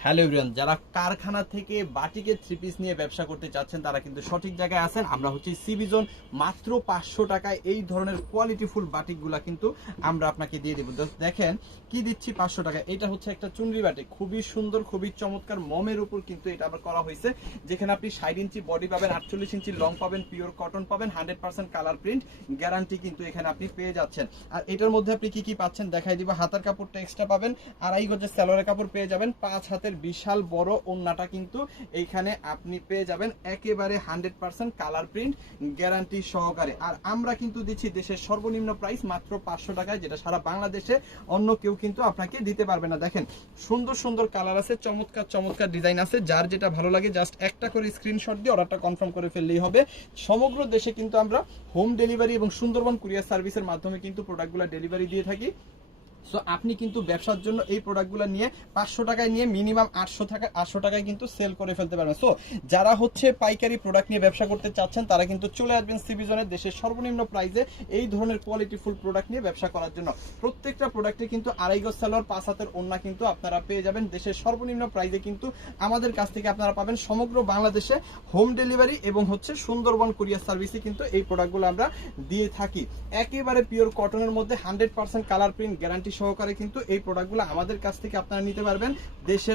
Hello everyone, যারা কারখানা থেকে বাটিকের থ্রি পিস নিয়ে ব্যবসা করতে চাচ্ছেন তারা কিন্তু সঠিক জায়গায় আছেন। আমরা হচ্ছে সিবি জোন, মাত্র 500 টাকায় এই ধরনের কোয়ালিটিফুল বাটিকগুলা কিন্তু আমরা আপনাকে দিয়ে দেবো। দেখেন কি দিচ্ছি 500 টাকায়। এটা হচ্ছে একটা চুনরি বাটিক, খুবই সুন্দর, খুবই চমৎকার, মমের উপর কিন্তু এটা আবার করা হয়েছে, যেখানে আপনি 60 ইঞ্চি বডি পাবেন, 48 ইঞ্চি লং পাবেন, পিওর কটন পাবেন, 100% কালার প্রিন্ট গ্যারান্টি কিন্তু এখানে আপনি পেয়ে যাচ্ছেন। আর এটার মধ্যে আপনি কি কি পাচ্ছেন দেখাই দিব। হাতার কাপড়টা এক্সট্রা পাবেন, আড়াই গজের সালোয়ারের কাপড় পেয়ে যাবেন, 5 হাতের বিশাল বড় ওন্নাটা কিন্তু এইখানে আপনি পেয়ে যাবেন একেবারে 100% কালার প্রিন্ট গ্যারান্টি সহকারে। আর আমরা কিন্তু দিচ্ছি দেশের সর্বনিম্ন প্রাইস মাত্র 500 টাকায়, যেটা সারা বাংলাদেশে অন্য কেউ কিন্তু আপনাকে দিতে পারবে না। দেখেন সুন্দর সুন্দর কালার আছে, চমৎকার চমৎকার ডিজাইন আছে, যার যেটা ভালো লাগে জাস্ট একটা করে স্ক্রিনশট দিয়ে অর্ডারটা কনফার্ম করে ফেললেই হবে। সমগ্র দেশে কিন্তু আমরা হোম ডেলিভারি এবং সুন্দরবন কুরিয়ার সার্ভিসের মাধ্যমে কিন্তু প্রোডাক্টগুলো ডেলিভারি দিয়ে থাকি। সো আপনি কিন্তু ব্যবসার জন্য এই প্রোডাক্টগুলো নিয়ে 500 টাকায় নিয়ে মিনিমাম 800 টাকায় কিন্তু সেল করে ফেলতে পারবেন। সো যারা হচ্ছে পাইকারি প্রোডাক্ট নিয়ে ব্যবসা করতে চাচ্ছেন তারা কিন্তু চলে আসবেন সিবি জোনের, দেশের সর্বনিম্ন প্রাইসে এই ধরনের কোয়ালিটিফুল প্রোডাক্ট নিয়ে ব্যবসা করার জন্য। প্রত্যেকটা প্রোডাক্টে কিন্তু আড়াই গজ সালোয়ার, 5 হাতের ওন্না কিন্তু আপনারা পেয়ে যাবেন দেশের সর্বনিম্ন প্রাইসে। কিন্তু আমাদের কাছ থেকে আপনারা পাবেন সমগ্র বাংলাদেশে হোম ডেলিভারি এবং হচ্ছে সুন্দরবন কুরিয়ার সার্ভিসে কিন্তু এই প্রোডাক্টগুলো আমরা দিয়ে থাকি। একেবারে পিওর কটনের মধ্যে 100% কালার প্রিন্ট গ্যারান্টি সহকারে কিন্তু এই প্রোডাক্টগুলো আমাদের কাছ থেকে আপনারা নিতে পারবেন দেশের